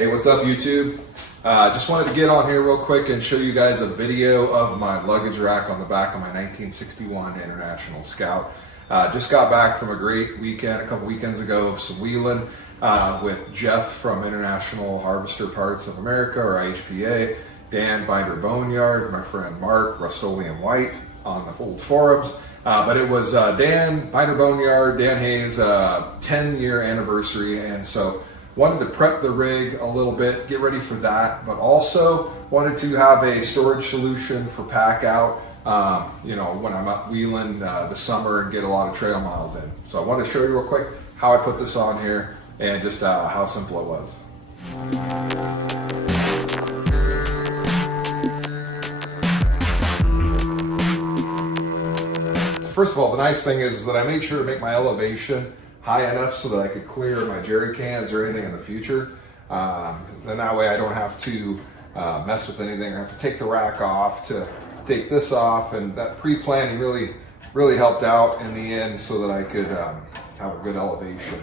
Hey, what's up YouTube? Just wanted to get on here real quick and show you guys a video of my luggage rack on the back of my 1961 International Scout. Just got back from a great weekend a couple weekends ago of some wheeling with Jeff from International Harvester Parts of America, or IHPA, Dan Binder Boneyard, my friend Mark, Rust-Oleum White on the old forums. But it was Dan Binder Boneyard, Dan Hayes' 10-year anniversary, and so wanted to prep the rig a little bit, get ready for that, but also wanted to have a storage solution for pack out, you know, when I'm out wheeling this summer and get a lot of trail miles in. So I wanted to show you real quick how I put this on here and just how simple it was. First of all, the nice thing is that I made sure to make my elevation high enough so that I could clear my jerry cans or anything in the future. Then that way I don't have to mess with anything or have to take the rack off to take this off, and that pre-planning really helped out in the end so that I could have a good elevation.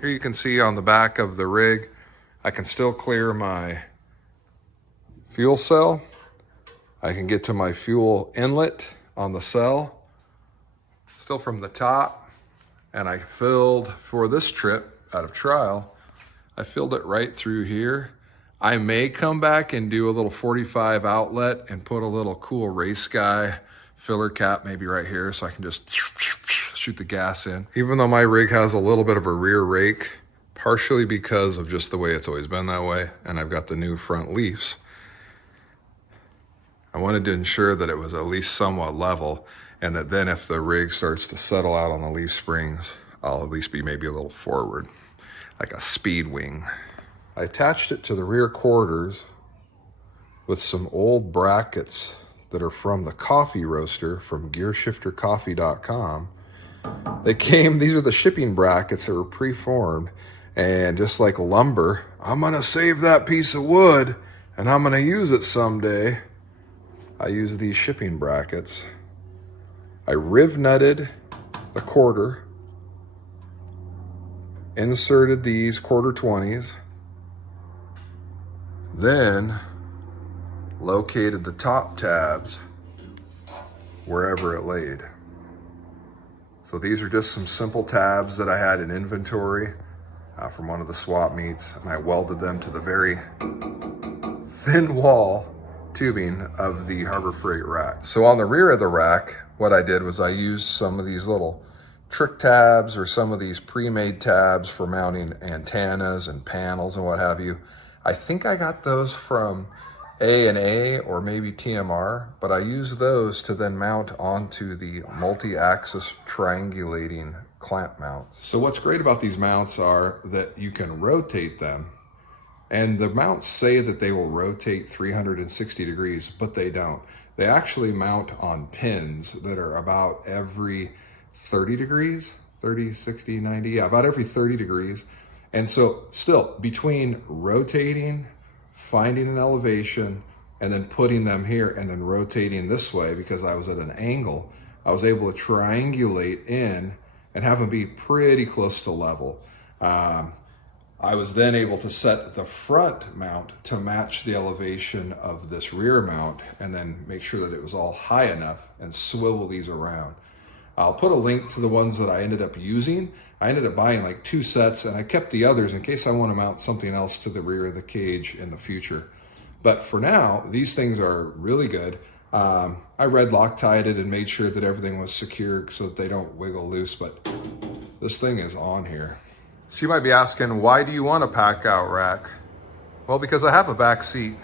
Here you can see on the back of the rig, I can still clear my fuel cell. I can get to my fuel inlet on the cell, still from the top, and I filled for this trip out of trial, I filled it right through here. I may come back and do a little 45 outlet and put a little cool race guy filler cap maybe right here so I can just shoot the gas in. Even though my rig has a little bit of a rear rake, partially because of just the way it's always been that way, and I've got the new front leafs, I wanted to ensure that it was at least somewhat level, and that then if the rig starts to settle out on the leaf springs, I'll at least be maybe a little forward, like a speed wing. I attached it to the rear quarters with some old brackets that are from the coffee roaster from gearshiftercoffee.com. These are the shipping brackets that were pre-formed, and just like lumber, I'm gonna save that piece of wood and I'm gonna use it someday. I use these shipping brackets. I riv nutted the quarter, inserted these quarter 20s, then located the top tabs wherever it laid. So these are just some simple tabs that I had in inventory from one of the swap meets, and I welded them to the very thin wall tubing of the Harbor Freight rack. So on the rear of the rack, what I did was I used some of these little trick tabs or some of these pre-made tabs for mounting antennas and panels and what have you. I think I got those from A&A or maybe TMR, but I used those to then mount onto the multi-axis triangulating clamp mounts. So what's great about these mounts are that you can rotate them. And the mounts say that they will rotate 360 degrees, but they don't. They actually mount on pins that are about every 30 degrees, 30, 60, 90, yeah, about every 30 degrees. And so still, between rotating, finding an elevation, and then putting them here and then rotating this way, because I was at an angle, I was able to triangulate in and have them be pretty close to level. I was then able to set the front mount to match the elevation of this rear mount and then make sure that it was all high enough and swivel these around. I'll put a link to the ones that I ended up using. I ended up buying like 2 sets, and I kept the others in case I want to mount something else to the rear of the cage in the future. But for now, these things are really good. I red Loctited it and made sure that everything was secure so that they don't wiggle loose, but this thing is on here. So you might be asking, why do you want a pack out rack? Well, because I have a back seat.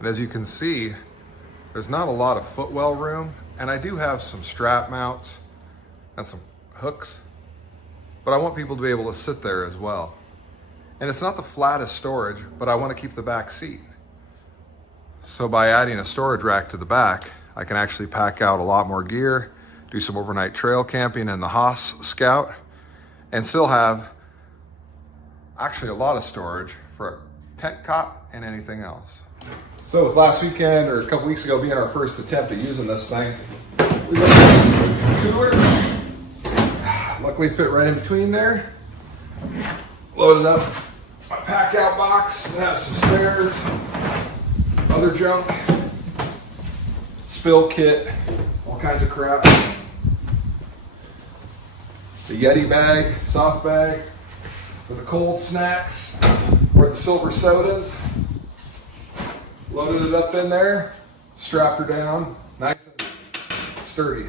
And as you can see, there's not a lot of footwell room, and I do have some strap mounts and some hooks, but I want people to be able to sit there as well. And it's not the flattest storage, but I want to keep the back seat. So by adding a storage rack to the back, I can actually pack out a lot more gear, do some overnight trail camping in the Haas Scout, and still have actually a lot of storage for a tent cot and anything else. So with last weekend or a couple weeks ago being our first attempt at using this thing, we got a cooler. Luckily fit right in between there. Loaded up my pack out box that has some spares, other junk, spill kit, all kinds of crap. The Yeti bag, soft bag, for the cold snacks, or the silver sodas. Loaded it up in there, strapped her down, nice and sturdy.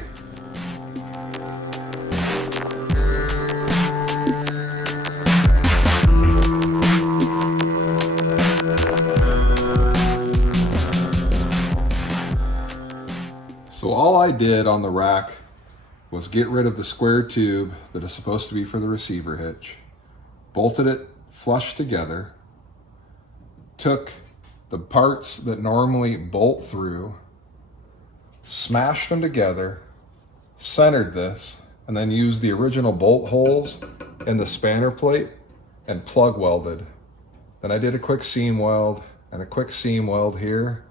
So all I did on the rack was get rid of the square tube that is supposed to be for the receiver hitch, bolted it flush together, took the parts that normally bolt through, smashed them together, centered this, and then used the original bolt holes in the spanner plate and plug welded. Then I did a quick seam weld and a quick seam weld here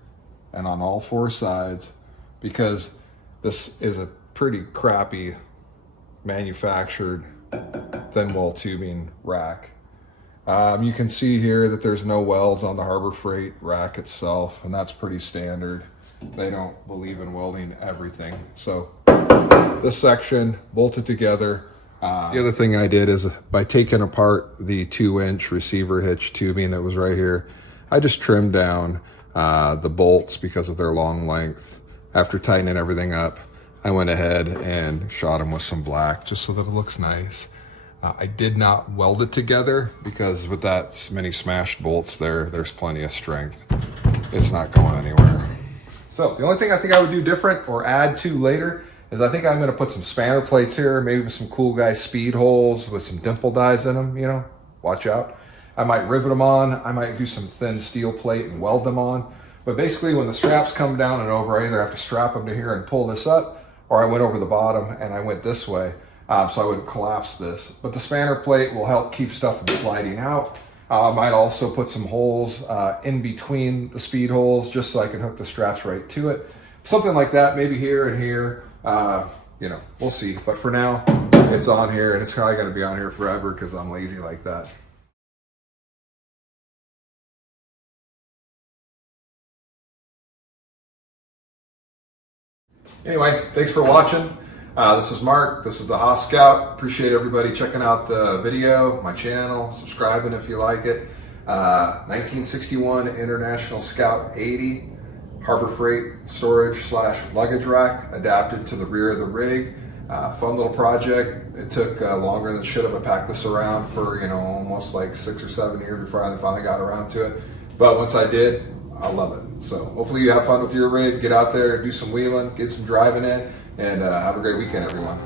and on all four sides, because this is a pretty crappy manufactured thin wall tubing rack. You can see here that there's no welds on the Harbor Freight rack itself, and that's pretty standard. They don't believe in welding everything. So this section bolted together. The other thing I did is by taking apart the 2-inch receiver hitch tubing that was right here, I just trimmed down the bolts because of their long length. After tightening everything up, I went ahead and shot them with some black just so that it looks nice. I did not weld it together because with that many smashed bolts there's plenty of strength. It's not going anywhere. So the only thing I think I would do different or add to later is I think I'm gonna put some spanner plates here, maybe with some cool guy speed holes with some dimple dies in them, you know, watch out. I might rivet them on, I might do some thin steel plate and weld them on. But basically when the straps come down and over, I either have to strap them to here and pull this up, or I went over the bottom and I went this way. So I wouldn't collapse this. But the spanner plate will help keep stuff from sliding out. I might also put some holes in between the speed holes just so I can hook the straps right to it. Something like that, maybe here and here. You know, we'll see. But for now, it's on here, and it's probably gonna be on here forever because I'm lazy like that. Anyway, thanks for watching. This is Mark, this is the Haas Scout. Appreciate everybody checking out the video, my channel, subscribing if you like it. 1961 International Scout 80 Harbor Freight storage / luggage rack adapted to the rear of the rig. Fun little project. It took longer than it should have. I packed this around for, you know, almost like 6 or 7 years before I finally got around to it. But once I did, I love it. So hopefully you have fun with your rig. Get out there, do some wheeling, get some driving in, and have a great weekend, everyone.